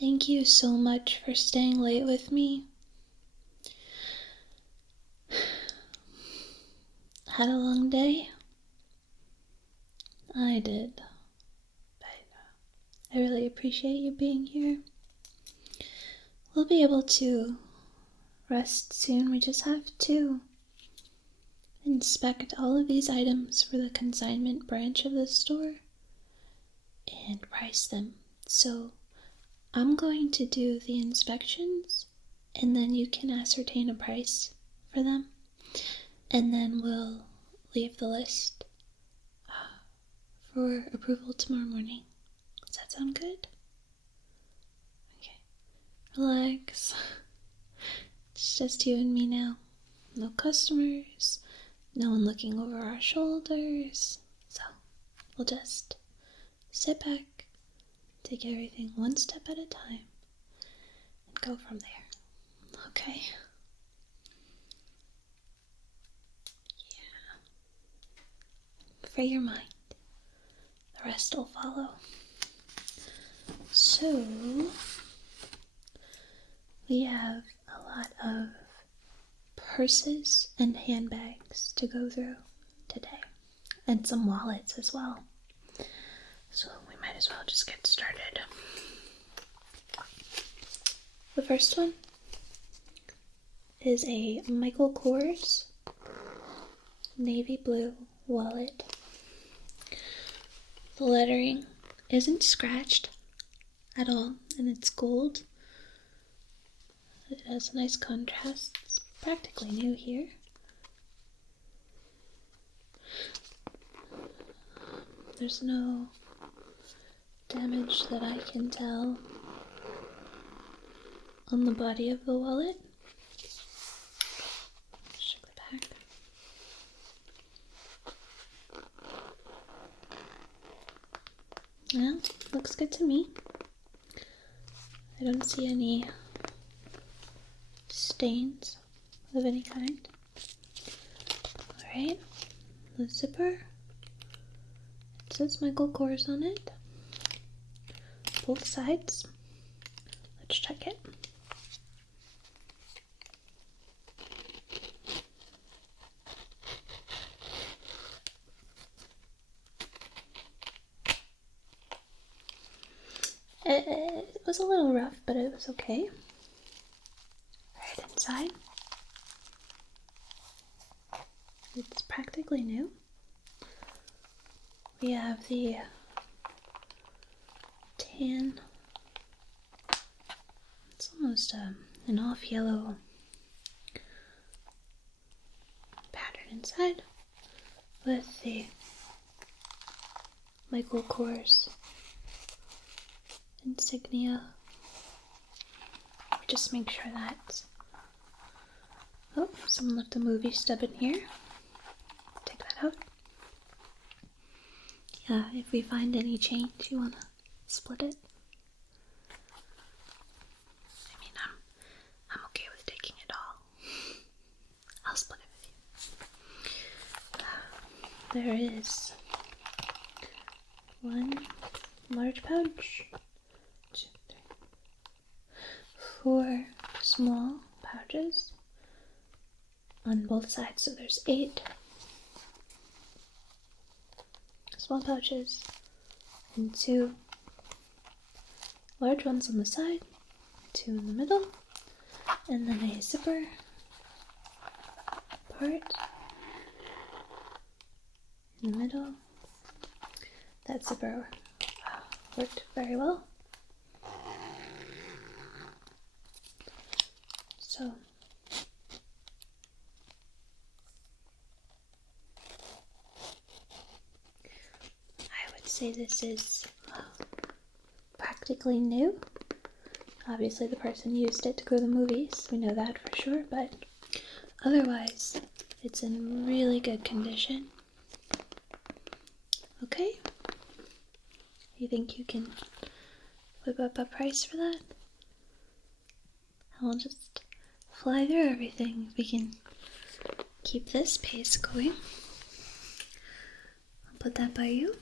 Thank you so much for staying late with me. Had a long day? I did. But I really appreciate you being here. We'll be able to rest soon. We just have to inspect all of these items for the consignment branch of the store and price them. So I'm going to do the inspections, and then you can ascertain a price for them, and then we'll leave the list for approval tomorrow morning. Does that sound good? Okay. Relax. It's just you and me now. No customers, no one looking over our shoulders. So we'll just sit back, take everything one step at a time, and go from there. Okay? Yeah. For your mind. The rest will follow. So, we have a lot of purses and handbags to go through today, and some wallets as well. So we might as well just get started. The first one is a Michael Kors navy blue wallet. The lettering isn't scratched at all, and it's gold. It has a nice contrast. It's practically new here. There's no damage that I can tell on the body of the wallet. Check the back. Yeah, looks good to me. I don't see any stains of any kind. Alright, the zipper. It says Michael Kors on it. Both sides. Let's check it. It was a little rough, but it was okay. Right inside. It's practically new. We have the tan, it's almost an off yellow pattern inside with the Michael Kors insignia. Just make sure that, oh, someone left a movie stub in here. Take that out. Yeah, if we find any change, you wanna split it? I mean, I'm okay with taking it all. I'll split it with you. There is one large pouch, 2, 3, 4 small pouches on both sides, so there's 8 small pouches and 2 large ones on the side, 2 in the middle, and then a zipper part in the middle. That zipper worked very well. So I would say this is practically new. Obviously the person used it to go to the movies, we know that for sure, but otherwise it's in really good condition. Okay? You think you can whip up a price for that? I'll just fly through everything if we can keep this pace going. I'll put that by you.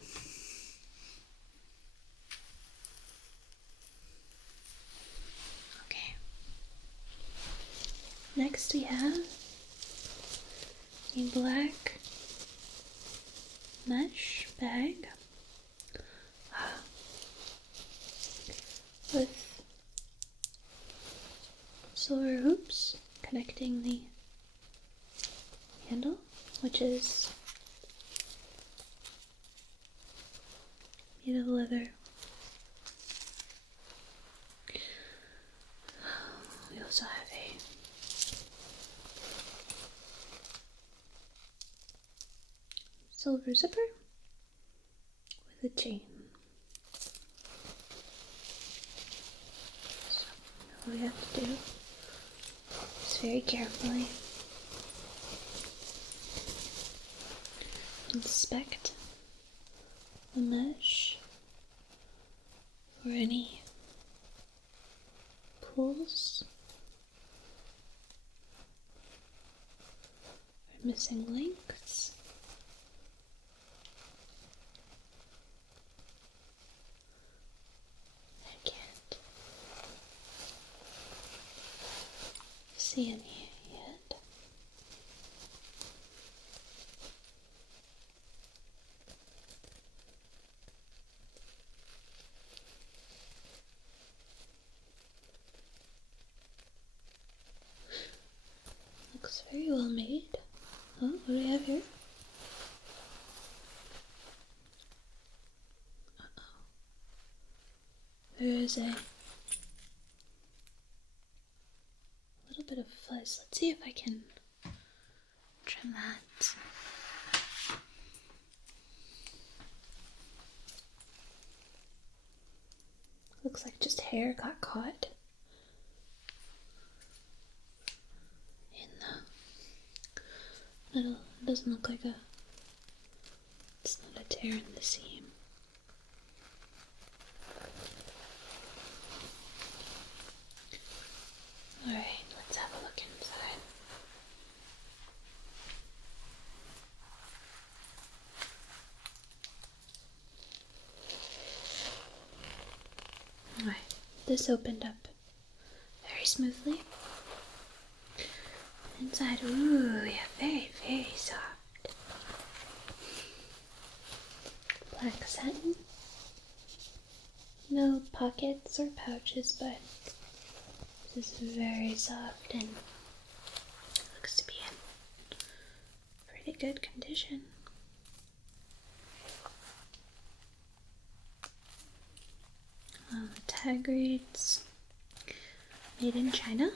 Next we have a black mesh bag with silver hoops connecting the handle, which is made of leather. We also have a silver zipper with a chain. So all we have to do is very carefully inspect the mesh for any pulls or missing links. I can't see any yet. Looks very well made. Oh, what do we have here? Uh-oh. There is a little bit of fuzz. Let's see if I can trim that. Looks like just hair got caught in the middle. It doesn't look like it's not a tear in the seam. Alright, let's have a look inside. Alright, this opened up very smoothly. Inside, ooh, yeah, very, very soft. Black satin. No pockets or pouches, but this is very soft and looks to be in pretty good condition. The tag reads, made in China.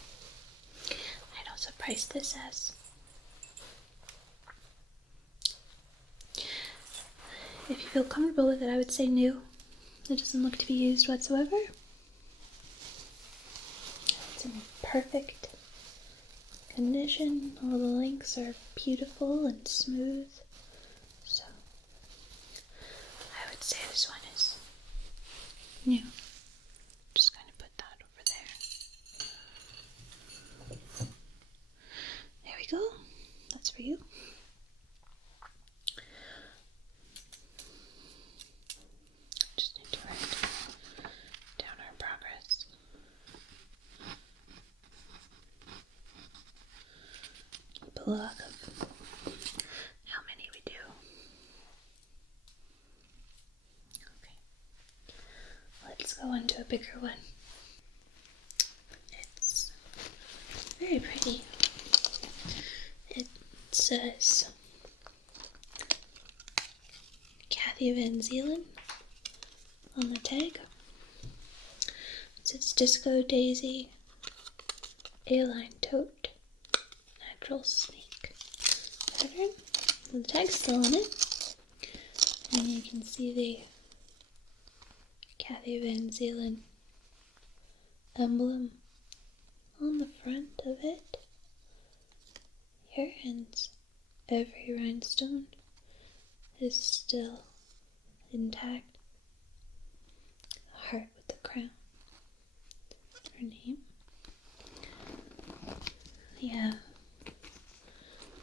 I'd also price this as, if you feel comfortable with it, I would say new. It doesn't look to be used whatsoever. It's in perfect condition. All the links are beautiful and smooth. So I would say this one is new. Just going to put that over there. There we go. That's for you. Just need to write down our progress. Keep a log of how many we do. Okay. Let's go on to a bigger one. It's very pretty. It says Kathy Van Zeeland on the tag. It says Disco Daisy A-line tote natural sneak pattern. The tag's still on it. And you can see the Kathy Van Zeeland emblem on the front of it. Here, and every rhinestone is still intact. A heart with the crown. Her name. We have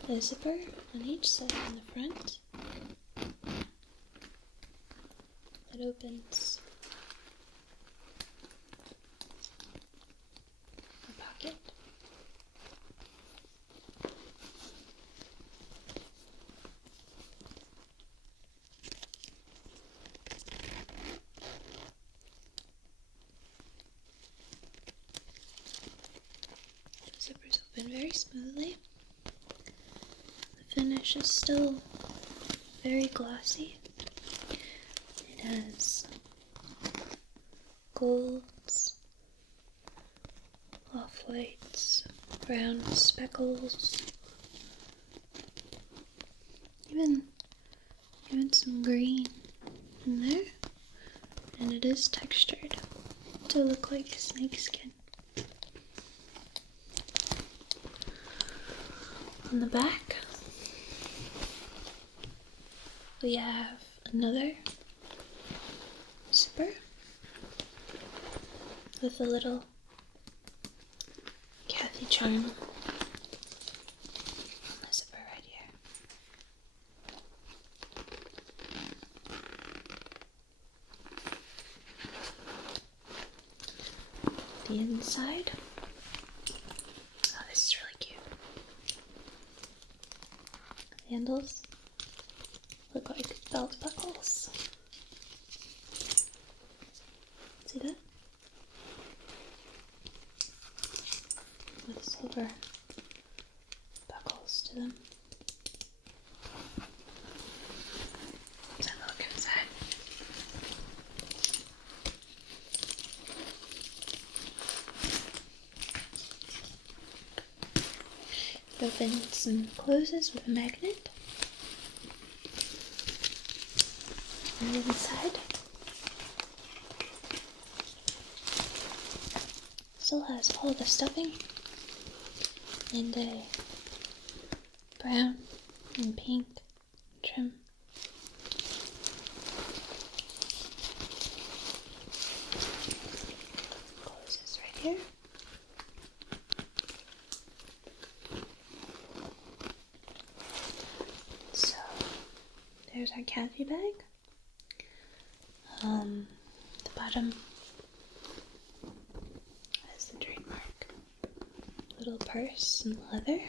a zipper on each side on the front. it opens the pocket. The zippers open very smoothly. The finish is still very glossy. It has golds, off-whites, brown speckles, even some green in there, and it is textured to look like snakeskin. On the back, we have another zipper with a little Kathy charm on the zipper right here. The inside. Oh, this is really cute. The handles look like belt buckles. See that? With silver buckles to them. Let's have a look inside. It opens and closes with a magnet. And inside still has all the stuffing and a brown and pink trim. Closes right here. So there's our Kathy bag. The bottom has the trademark little purse and leather.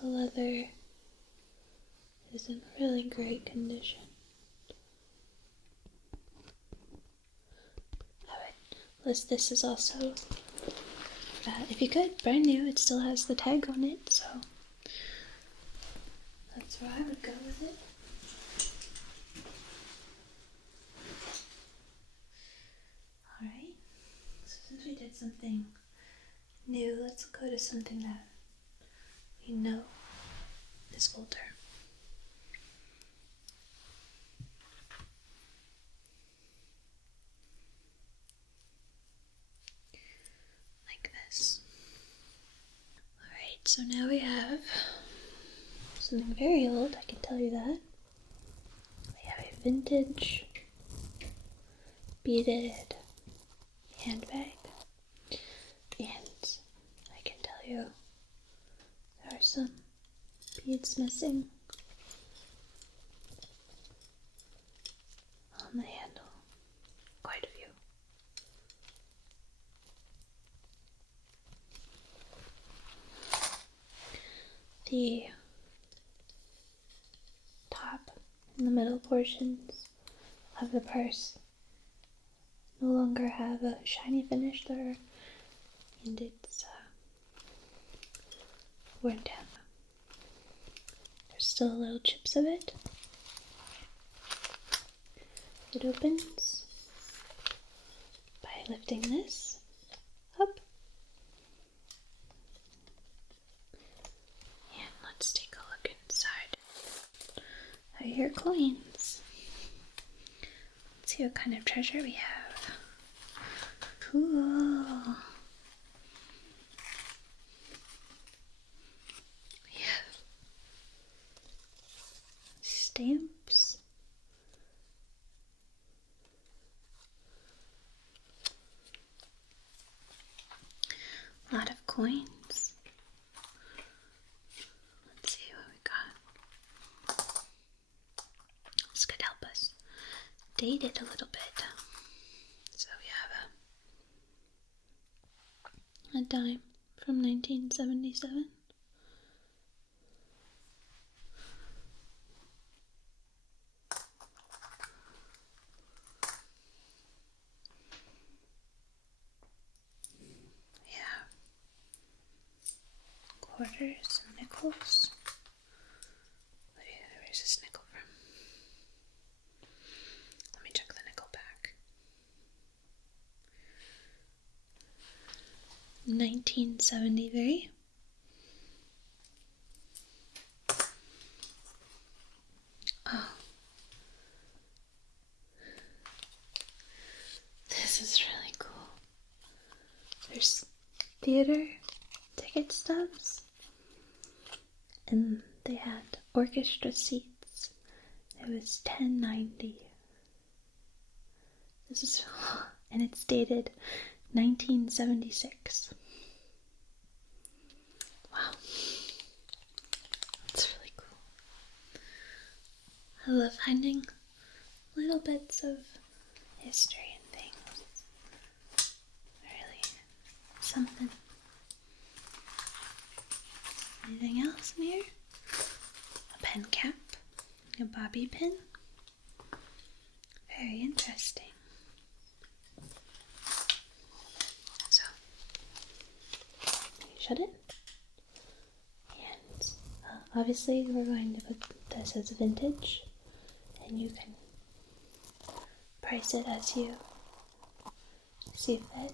The leather is in really great condition. I would list this as also, if you could, brand new. It still has the tag on it, so that's where I would go with it. Alright, so since we did something new, let's go to something that we know is older. Like this. Alright, so now we have something very old, I can tell you that. We have a vintage beaded handbag, and I can tell you there are some beads missing on the handle, quite a few. The top and the middle portions of the purse no longer have a shiny finish there, and it's worn down. There's still little chips of it. It opens by lifting this up. And let's take a look inside. Are your coins? Let's see what kind of treasure we have. Cool. We have stamps. A lot of coins. Let's see what we got. This could help us dated a little bit. So we have a dime from 1977. Yeah, quarters and nickels. Where's this nickel from? Let me check the nickel back. 1973. Oh, this is really cool. There's theater ticket stubs, and they had orchestra seats. It was $10.90. This is, and it's dated 1976. Wow, that's really cool. I love finding little bits of history and things. Really something. Anything else in here? A pen cap, a bobby pin. Very interesting. So, you shut it. And obviously we're going to put this as vintage, and you can price it as you see fit.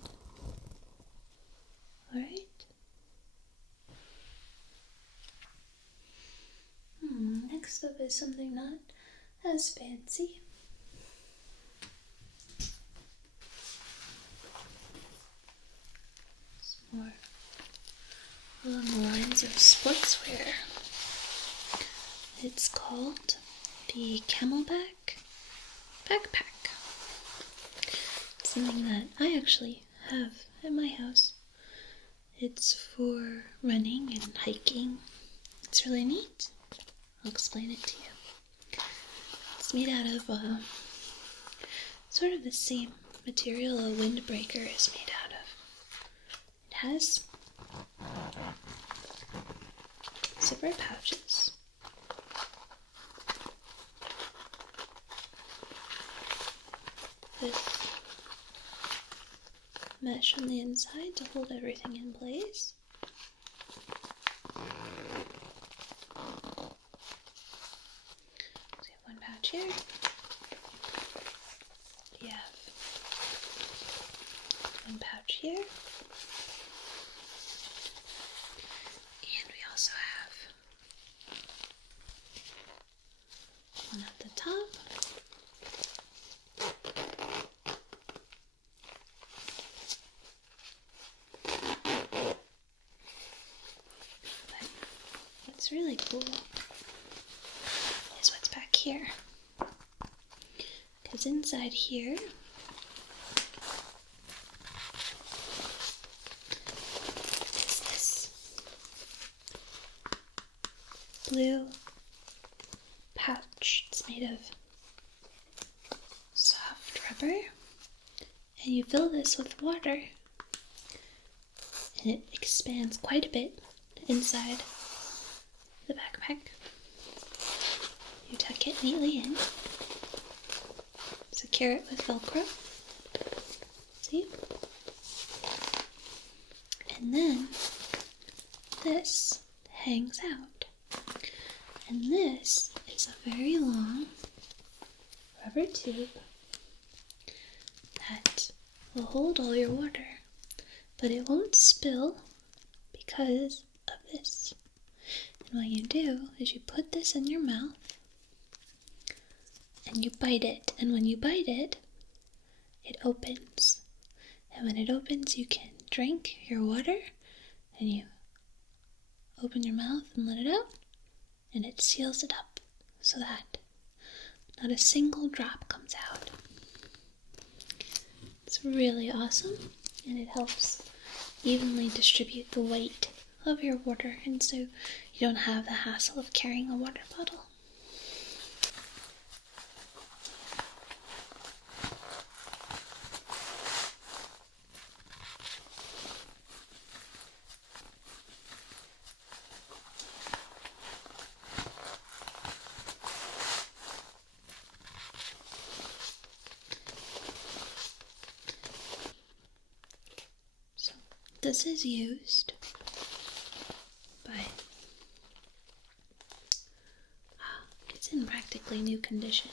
Alright? Next up is something not as fancy. It's more along the lines of sportswear. It's called the Camelback backpack. It's something that I actually have at my house. It's for running and hiking. It's really neat. I'll explain it to you. It's made out of sort of the same material a windbreaker is made out of. It has zipper pouches. With mesh on the inside to hold everything in place. So you have one pouch here. You have one pouch here. And we also have one at the top. What's really cool is what's back here. Because inside here is this blue pouch. It's made of soft rubber, and you fill this with water, and it expands quite a bit inside the backpack. You tuck it neatly in, secure it with Velcro, see? And then this hangs out. And this is a very long rubber tube that will hold all your water, but it won't spill because of this. And what you do is you put this in your mouth and you bite it, and when you bite it, it opens. And when it opens, you can drink your water, and you open your mouth and let it out, and it seals it up so that not a single drop comes out. It's really awesome, and it helps evenly distribute the weight of your water, and so you don't have the hassle of carrying a water bottle. this is used, but it's in practically new condition.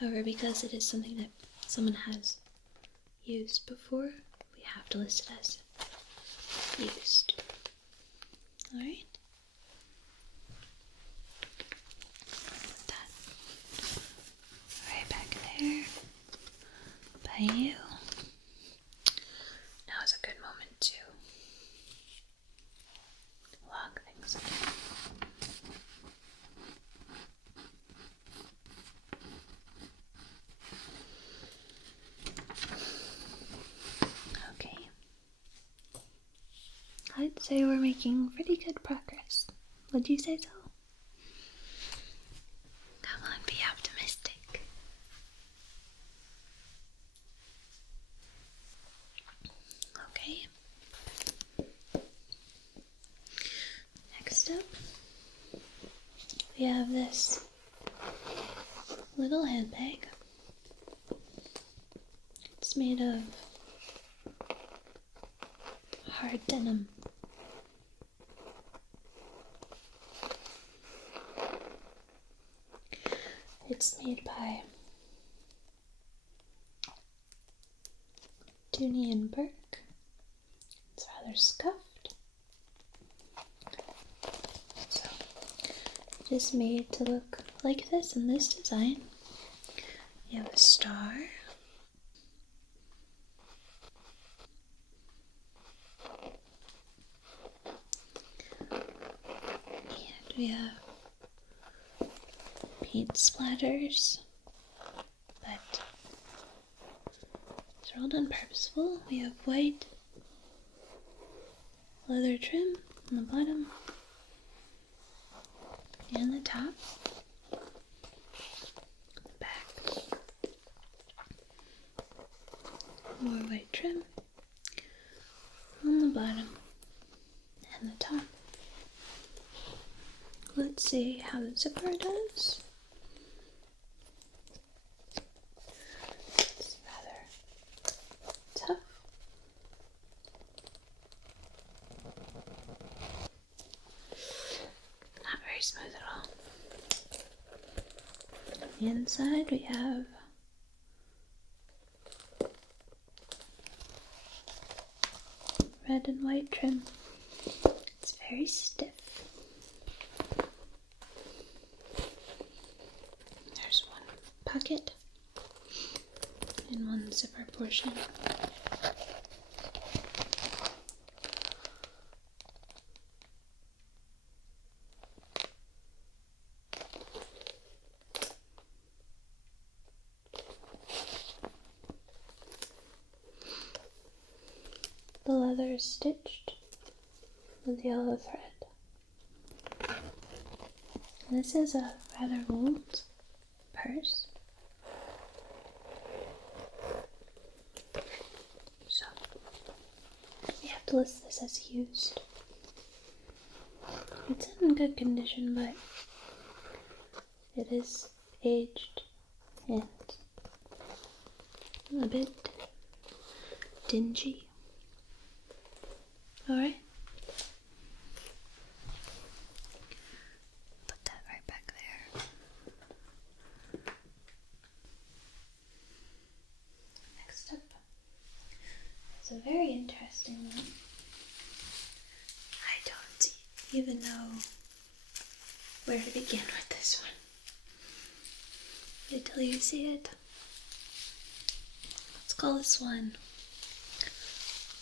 However, because it is something that someone has used before, we have to list it as used. Alright? Put that right back there by you. Now is a good moment to log things again. Okay. I'd say we're making pretty good progress. Would you say so? Come on, be optimistic. Okay. Next up, we have this little handbag. It's made of hard denim. It's made by Dooney and Burke. It's rather scuffed. So it is made to look like this in this design. You have a star. And we have paint splatters, but they're all done purposeful. We have white leather trim on the bottom and the top, the back, more white trim on the bottom and the top. Let's see how the zipper does. It's rather tough. Not very smooth at all. On the inside we have red and white trim. It's very stiff. There's one pocket and one zipper portion. The leather is stitched with yellow thread. And this is a rather old purse. So we have to list this as used. It's in good condition, but it is aged and a bit dingy. Alright. Put that right back there. Next up is a very interesting one. I don't even know where to begin with this one. Wait till you see it. Let's call this one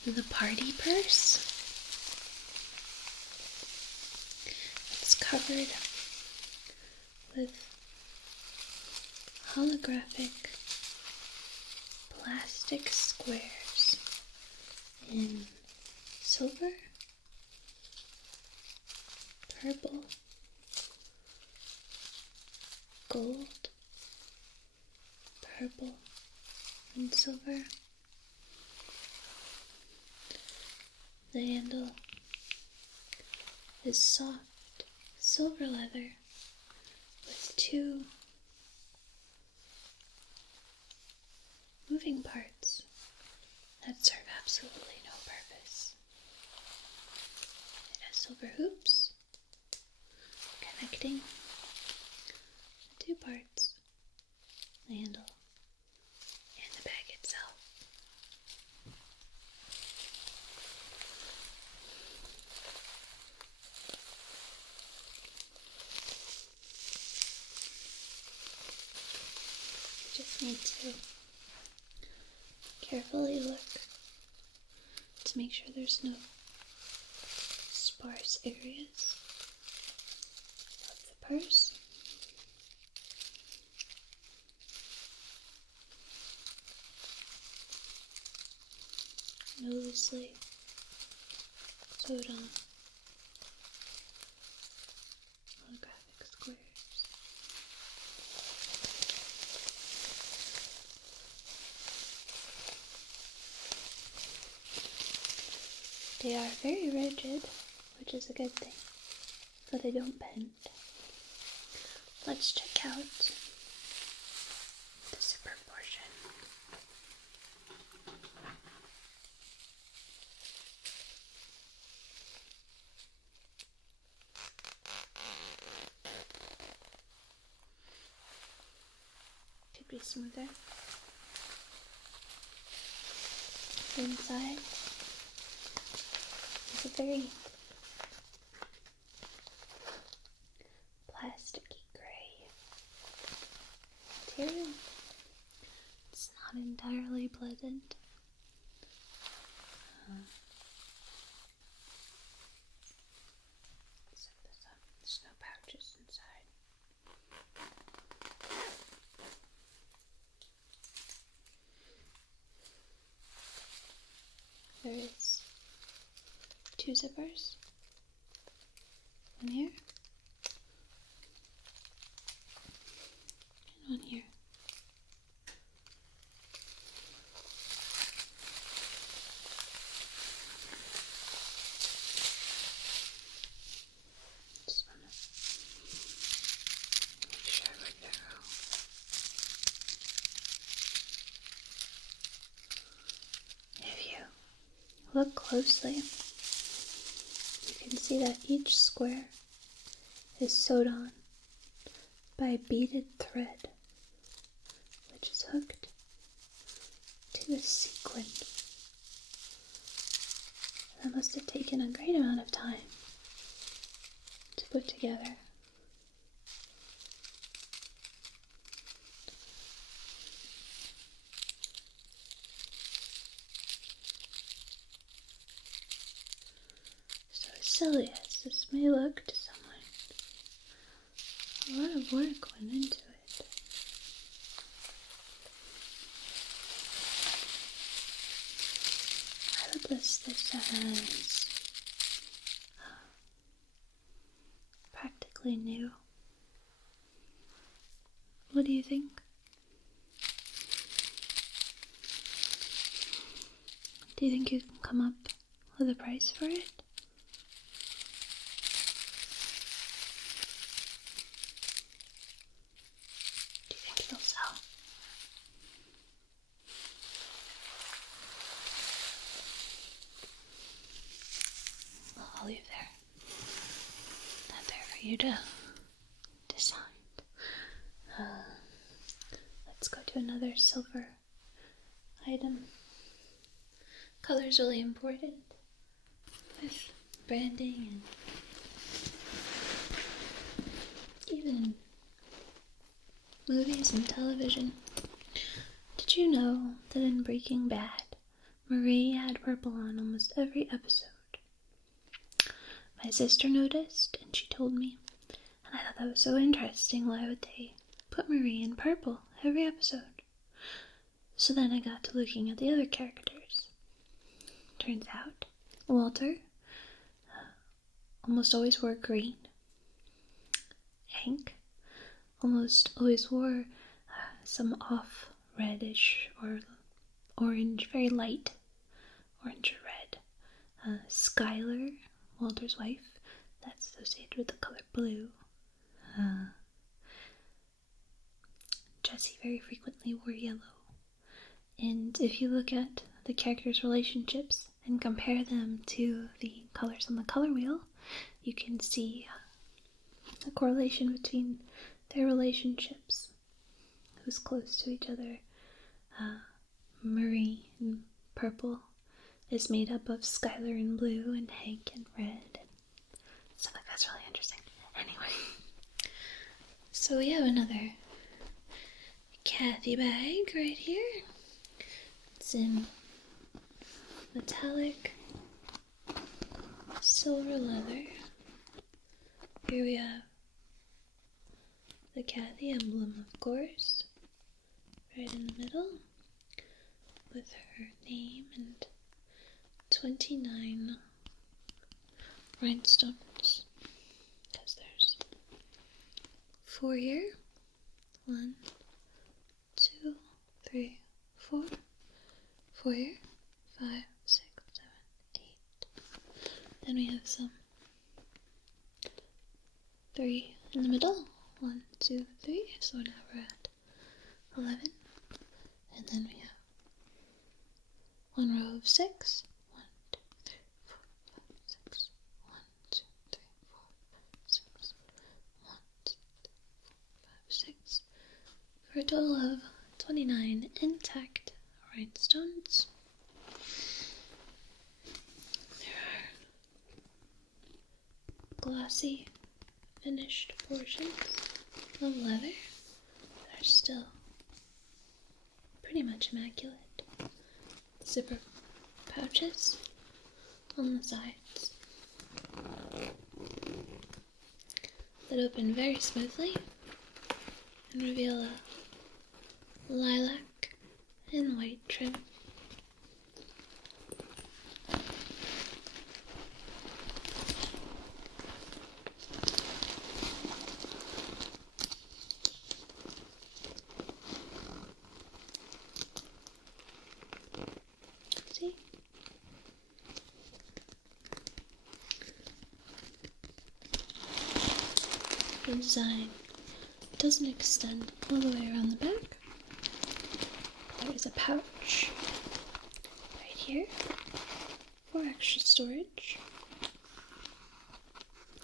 the party purse. It's covered with holographic plastic squares in silver, purple, gold, purple, and silver. The handle is soft silver leather with two moving parts that serve absolutely no purpose. silver hoops connecting the two parts, the handle and the bag itself. You just need to carefully look to make sure there's no sparse areas of the purse. No loosely sewed on holographic squares. They are very rigid, which is a good thing, so they don't bend. Let's check out the zipper portion. Could be smoother. Inside is a very plasticky gray material. It's not entirely pleasant. Zip this up. There's no pouches inside. There is 2 zippers. One here. And one here. Just want to make sure we're thorough. If you look closely, you can see that each square is sewed on by beaded thread, which is hooked to a sequin. That must have taken a great amount of time to put together. So as silly as this may look to someone, a lot of work went into it. I would list this as practically new. What do you think? Do you think you can come up with a price for it? Do you think it'll sell? Well, I'll leave that there for you to decide. Let's go to another silver item. Color's really important with branding and even movies and television. Did you know that in Breaking Bad, Marie had purple on almost every episode? My sister noticed and she told me, and I thought that was so interesting. Why would they put Marie in purple every episode? So then I got to looking at the other characters. Turns out Walter almost always wore green. Hank almost always wore some off reddish or orange, very light orange or red. Skylar, Walter's wife, that's associated with the color blue. Jesse very frequently wore yellow. And if you look at the characters' relationships and compare them to the colors on the color wheel, you can see a correlation between their relationships, who's close to each other. Marie in purple is made up of Skylar in blue and Hank in red and stuff like that's really interesting. Anyway, so we have another Kathy bag right here. It's in metallic silver leather. Here we have the Kathy emblem, of course, right in the middle, with her name and 29 rhinestones, because there's 4 here. 1, 2, 3, 4. 4 here. 5, 6, 7, 8. Then we have some 3 in the middle. 1, 2, 3. So now we're at 11. And then we have 1 row of 6. 1, 2, 3, 4, 5, 6. 1, 2, 3, 4, 5, 6. 1, 2, 3, 4, 5, 6. For a total of 29 intact rhinestones. There are glossy finished portions of leather that are still pretty much immaculate. Zipper pouches on the sides that open very smoothly and reveal a lilac and white trim. See? The design doesn't extend all the way around the back. There is a pouch right here for extra storage.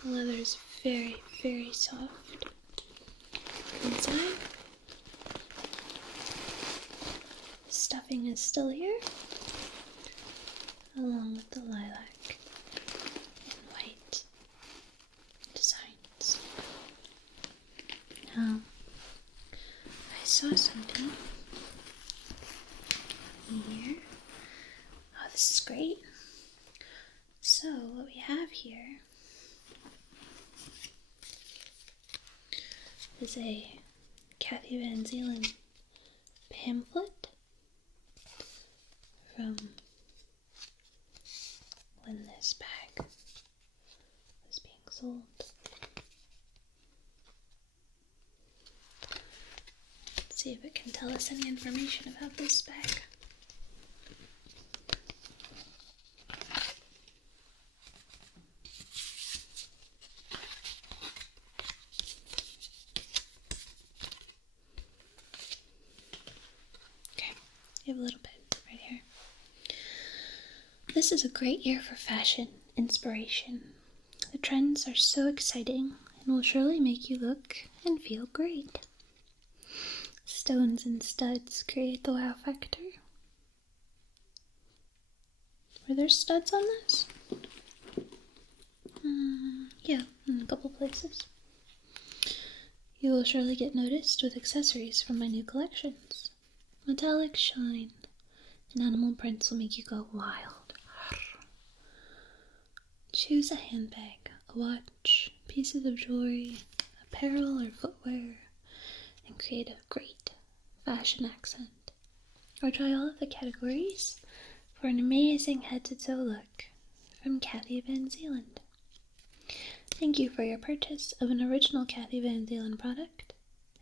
The leather is very, very soft inside. The stuffing is still here, along with the lilac and white designs. Now, I saw something here. Oh, this is great. So, what we have here is a Kathy Van Zeeland pamphlet from when this bag was being sold. Let's see if it can tell us any information about this bag. We have a little bit right here. This is a great year for fashion inspiration. The trends are so exciting and will surely make you look and feel great. Stones and studs create the wow factor. Were there studs on this? Yeah, in a couple places. You will surely get noticed with accessories from my new collections. Metallic shine and animal prints will make you go wild. Choose a handbag, a watch, pieces of jewelry, apparel or footwear, and create a great fashion accent. Or try all of the categories for an amazing head-to-toe look from Kathy Van Zeeland. Thank you for your purchase of an original Kathy Van Zeeland product.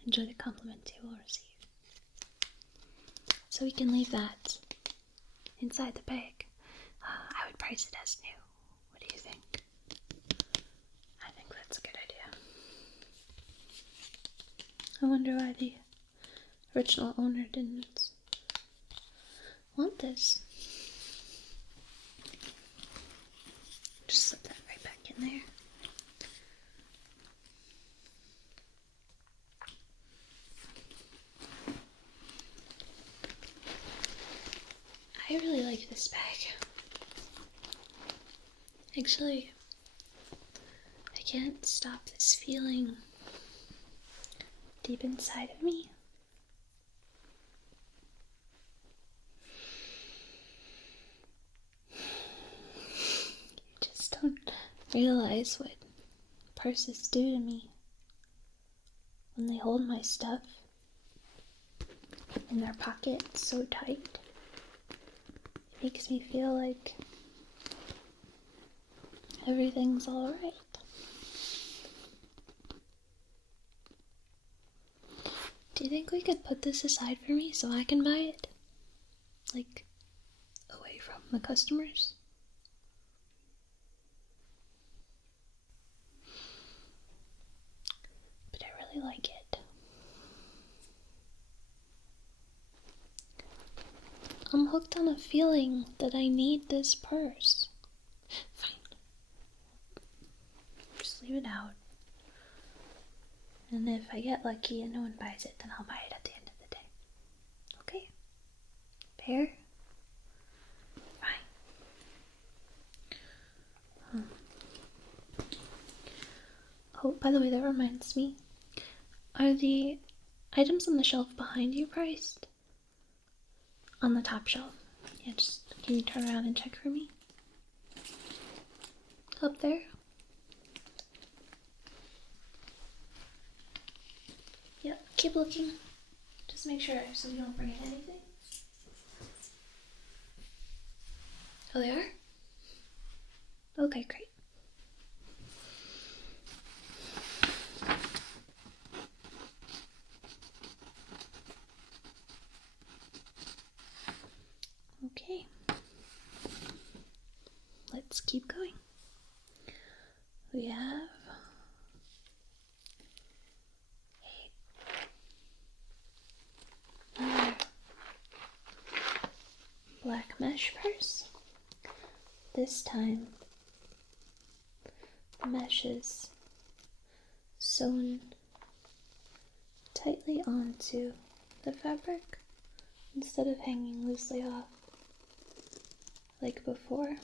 Enjoy the compliments you will receive. So we can leave that inside the bag. I would price it as new. What do you think? I think that's a good idea. I wonder why the original owner didn't want this. Just slip that right back in there. I really like this bag. Actually, I can't stop this feeling deep inside of me. You just don't realize what purses do to me when they hold my stuff in their pockets so tight. It makes me feel like everything's alright. Do you think we could put this aside for me so I can buy it? Like, away from the customers? But I really like it. I'm hooked on a feeling that I need this purse. Fine. Just leave it out. And if I get lucky and no one buys it, then I'll buy it at the end of the day. Okay? Fair? Fine. Oh, by the way, that reminds me. Are the items on the shelf behind you priced? On the top shelf. Yeah, just can you turn around and check for me? Up there? Yep, keep looking. Just make sure so you don't forget anything. Oh, they are? Okay, great. Okay. Let's keep going. We have another black mesh purse. This time, the mesh is sewn tightly onto the fabric instead of hanging loosely off like before.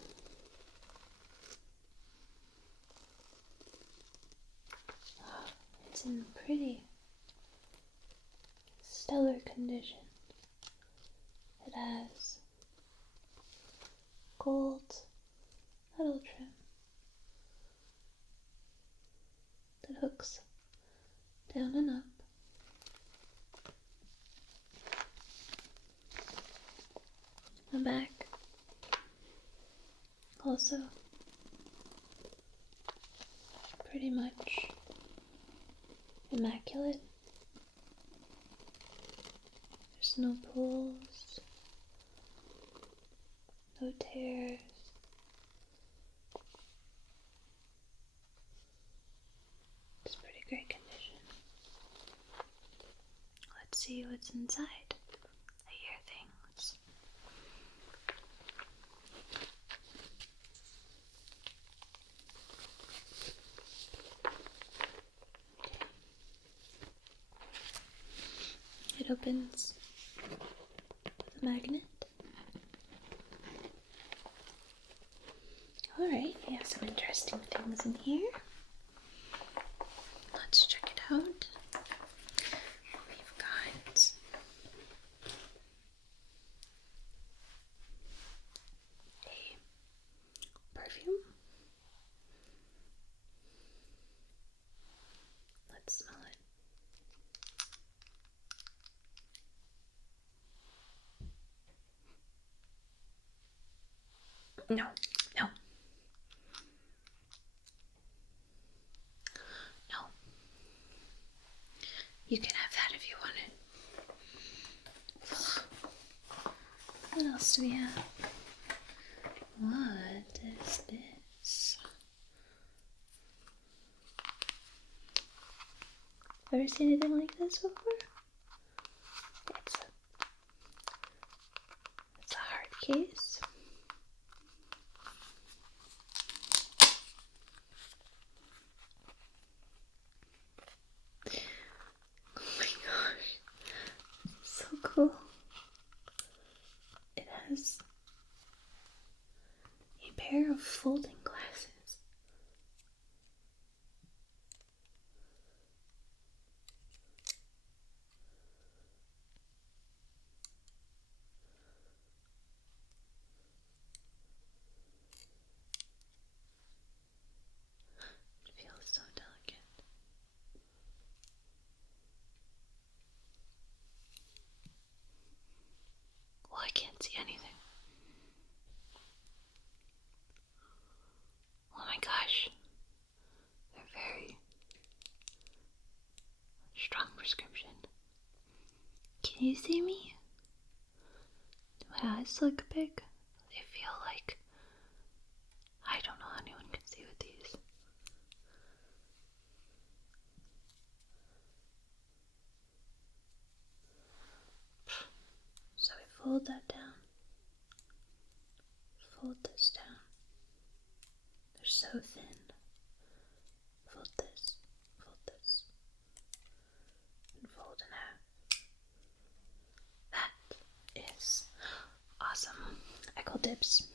It's in pretty stellar condition. It has gold metal trim that hooks down and up. The back also pretty much immaculate. There's no pulls, no tears. It's pretty great condition. Let's see what's inside. I hear things. It opens with a magnet. Alright, we have some interesting things in here. Let's check it out. We've got a perfume. Let's smell it. No. You can have that if you want it. What else do we have? What is this? Ever seen anything like this before? It's a hard case. Cool. It has pair of folding glasses. It feels so delicate. Well, I can't see anything. Oh my gosh. They're very strong prescription. Can you see me? Do my eyes look big? They feel like... I don't know how anyone can see with these. So we fold that down. Fold this down. They're so thin. Fold this, and fold in half. That is awesome. I call dibs.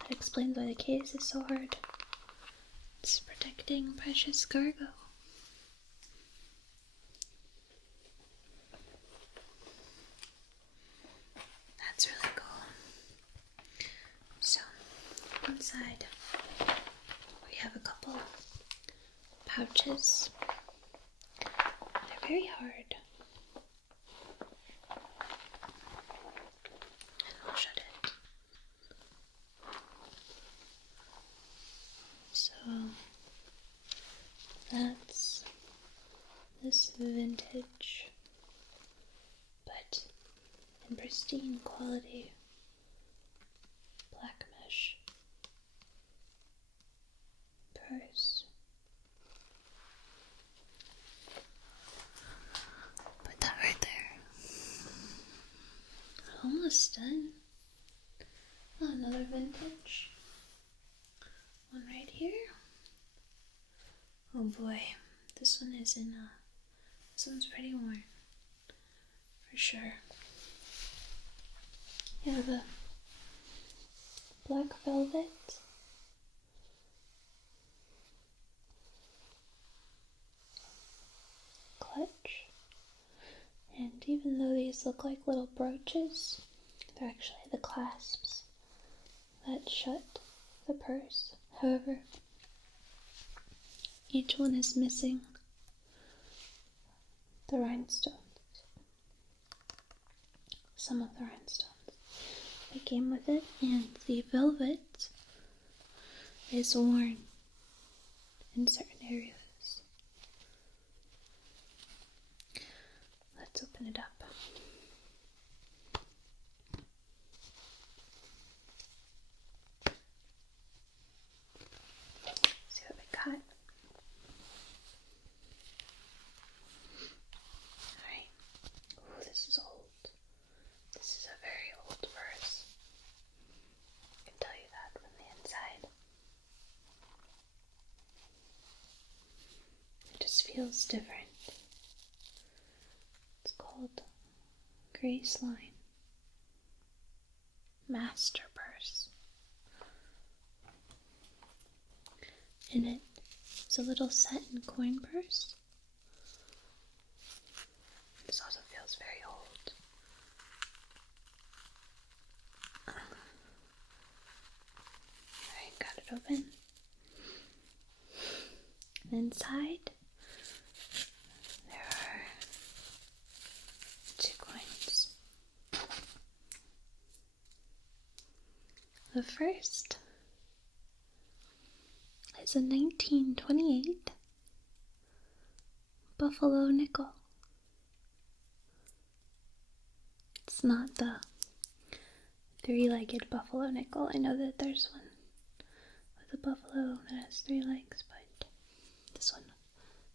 That explains why the case is so hard. It's protecting precious cargo. That's really cool. So, inside we have a couple pouches. They're very hard. And I'll shut it. So, that's this vintage, but in pristine quality black mesh purse. Put that right there. Almost done. Oh, another vintage one right here. Oh boy, this one is in this one's pretty worn for sure. You have a black velvet clutch, and even though these look like little brooches, they're actually the clasps that shut the purse. However, each one is missing the rhinestones. Some of the rhinestones that came with it, and the velvet is worn in certain areas. Let's open it up. See what we got. Alright. Ooh, this is old. This is a very old purse. I can tell you that from the inside. It just feels different. It's called Graceline Master Purse. In it is a little satin coin purse. This also feels very old. Alright, got it open. Inside there are 2 coins. The first is a 1928 buffalo nickel. It's not the 3-legged buffalo nickel. I know that there's one with a buffalo that has 3 legs, but this one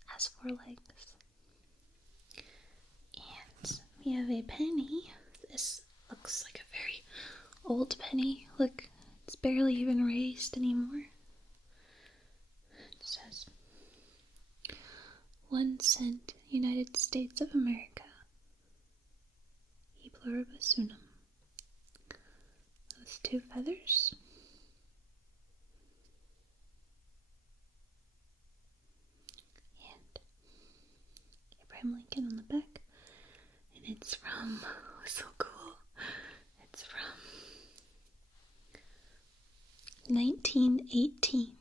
has 4 legs. And we have a penny. This looks like a very old penny. Look, it's barely even raised anymore. It says 1 cent, United States of America, Floribus with 2 feathers. And Abraham Lincoln on the back. And it's from, so cool, it's from 1918.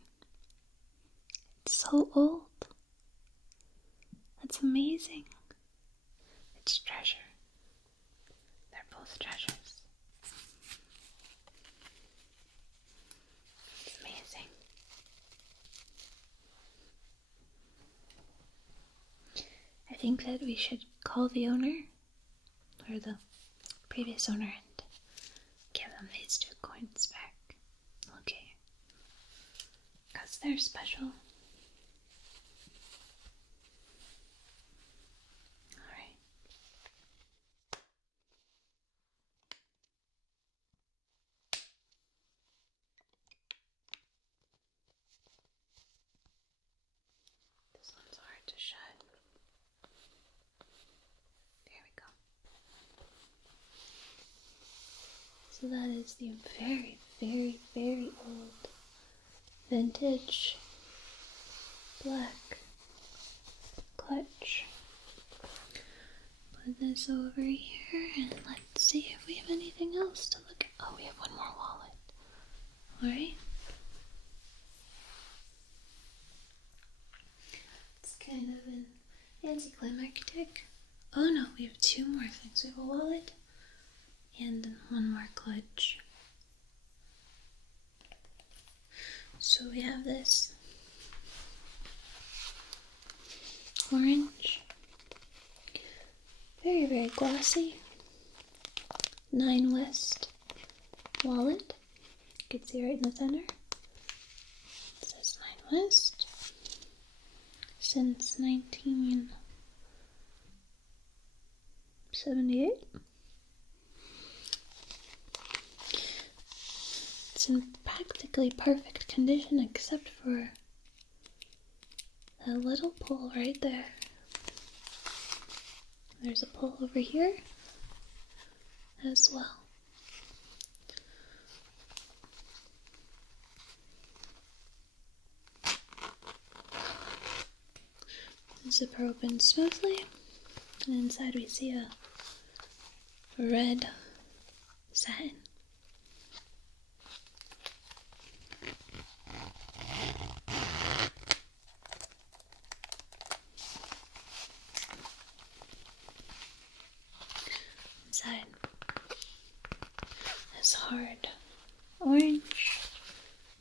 It's so old. That's amazing. It's treasure. They're both treasures. It's amazing. I think that we should call the owner, or the previous owner, and give them these 2 coins back. Okay. Because they're special. Alright. This one's hard to shut. There we go. So that is the very, very, very old vintage black clutch. Put this over here and let's see if we have anything else to look at. Oh, we have one more wallet. Alright. It's kind of an anticlimactic. Oh no, we have 2 more things. We have a wallet and one more clutch. So we have this orange, very, very glossy 9 West wallet. You can see right in the center. It says 9 West. Since 1978. It's in practically perfect condition except for that little pull right there. There's a pull over here as well. The zipper opens smoothly, and inside we see a red satin. Inside this hard orange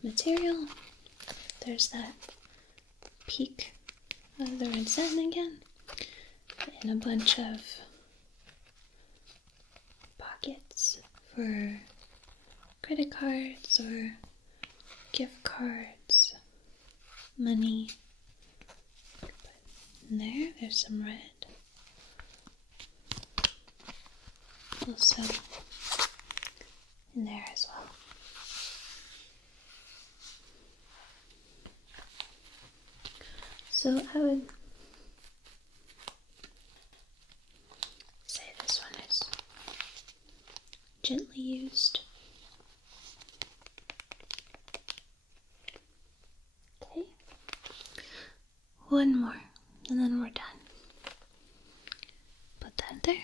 material. There's that peak of the red satin again, and a bunch of pockets for credit cards or gift cards, money. And there's some red. Also in there as well. So I would say this one is gently used. Okay. One more, and then we're done. Put that there.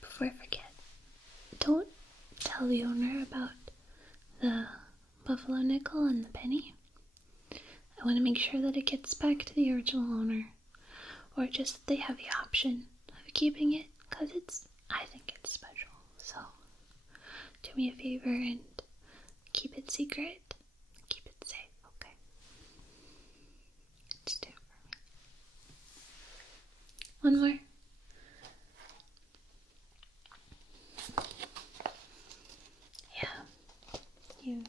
Before I forget, don't tell the owner about the buffalo nickel and the penny. I want to make sure that it gets back to the original owner, or just that they have the option of keeping it, because I think it's special. So do me a favor and keep it secret, keep it safe, okay? Just do it for me. One more.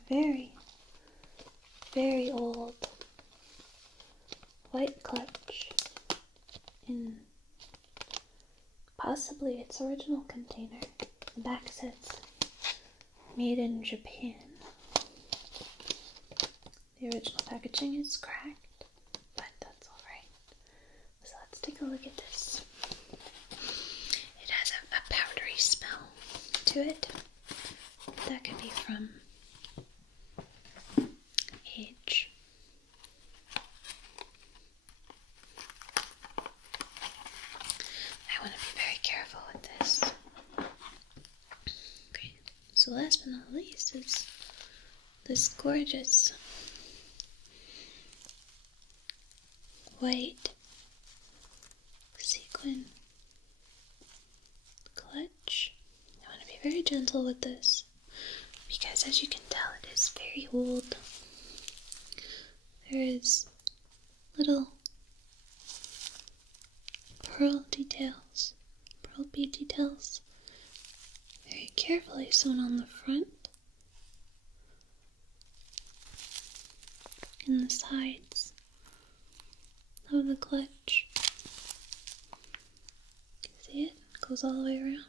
Very, very old white clutch in possibly its original container. The back says made in Japan. The original packaging is cracked, but that's alright. take a look at this. It has a powdery smell to it. That could be from age. I want to be very careful with this. Okay, so last but not least is this gorgeous white sequin clutch. I want to be very gentle with this because, as you can tell, it is very old. There is little pearl details, pearl bead details, very carefully sewn on the front and the sides of the clutch. See it? It goes all the way around.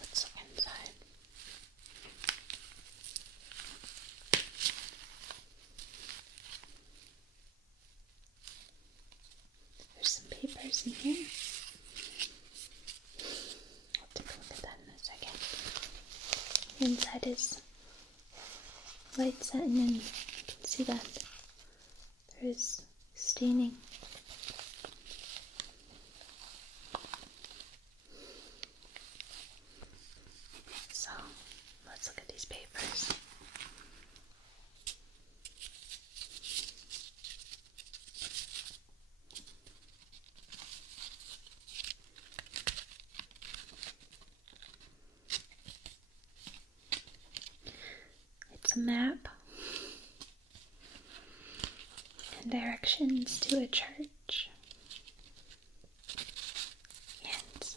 Let's look inside. There's some papers in here. I'll take a look at that in a second. The inside is white satin, and you can see that there is staining. So let's look at these papers. It's a map and directions to a church, and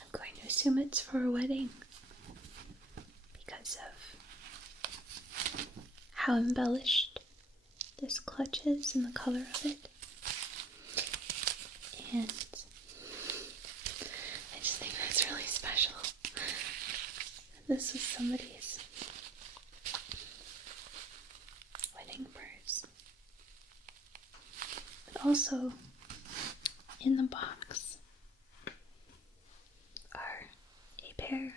I'm going to assume it's for a wedding because of how embellished this clutch is and the color of it. And I just think that's really special. This was somebody's wedding purse. But also in the box are a pair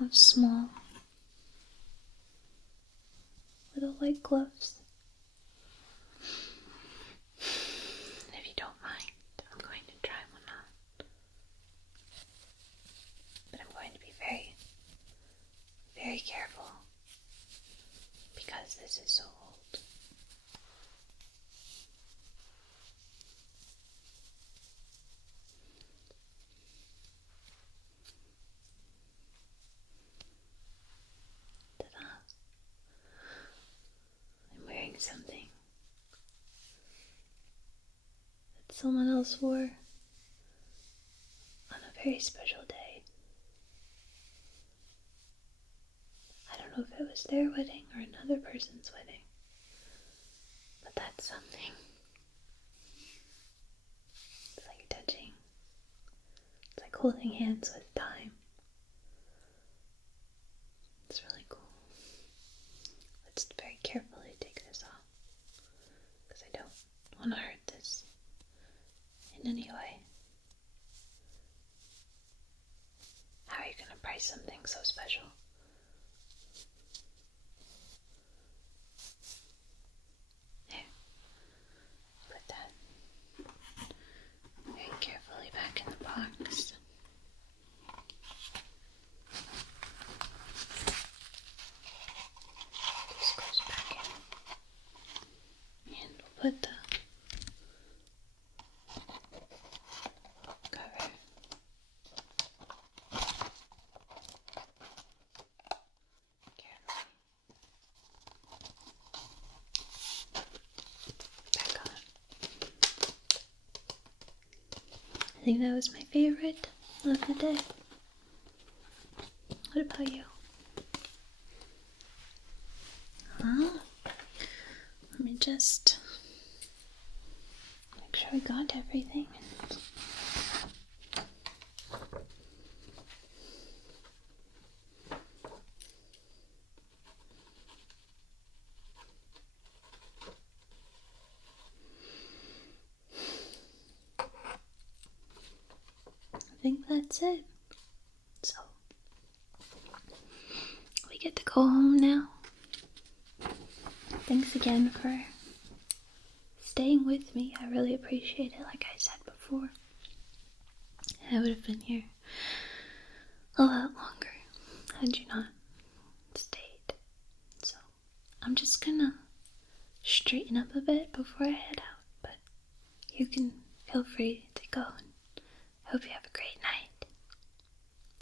of small little white gloves. And if you don't mind, I'm going to try one on. But I'm going to be very, very careful because this is so old. Ta-da! I'm wearing something that someone else wore on a very special day. I don't know if it was their wedding or another person's wedding, but that's something. It's like touching. It's like holding hands with time. It's really cool. Let's very carefully take this off because I don't want to hurt this in any way. How are you going to price something so special? Here, put that very carefully back in the box. This goes back in. And we'll put the cover carefully back on. I think that was my favorite of the day. What about you? Let me just make sure we got everything. think that's it. So, we get to go home now. Thanks again for staying with me. I really appreciate it, like I said before. I would have been here a lot longer had you not stayed. So, I'm just gonna straighten up a bit before I head out, but you can feel free to go, and I hope you have a great night.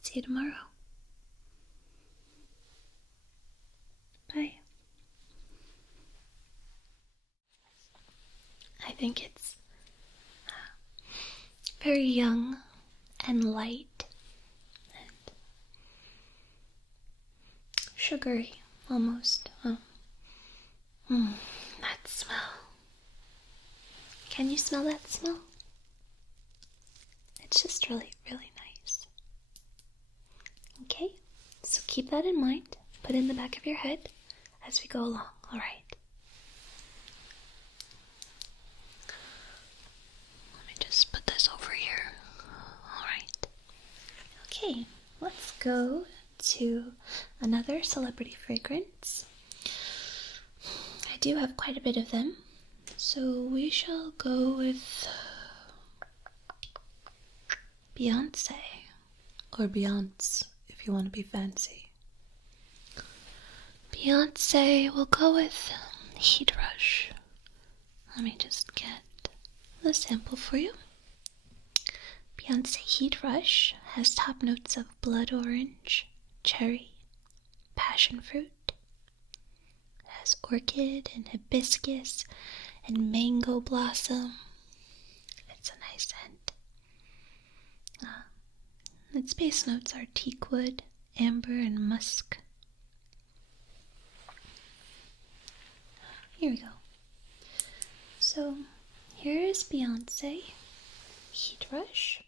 See you tomorrow. Bye. I think it's very young and light and sugary almost. That smell. Can you smell that smell? It's just really, really nice. Okay, so keep that in mind. Put it in the back of your head as we go along, alright? Let me just put this over here. Alright. Okay, let's go to another celebrity fragrance. I do have quite a bit of them, so we shall go with Beyonce, or Beyonce if you want to be fancy. Beyonce, we'll go with Heat Rush. Let me just get the sample for you. Beyonce Heat Rush has top notes of blood orange, cherry, passion fruit. It has orchid and hibiscus and mango blossom. It's a nice scent. Its base notes are teakwood, amber, and musk. Here we go. So, here is Beyonce Heat Rush.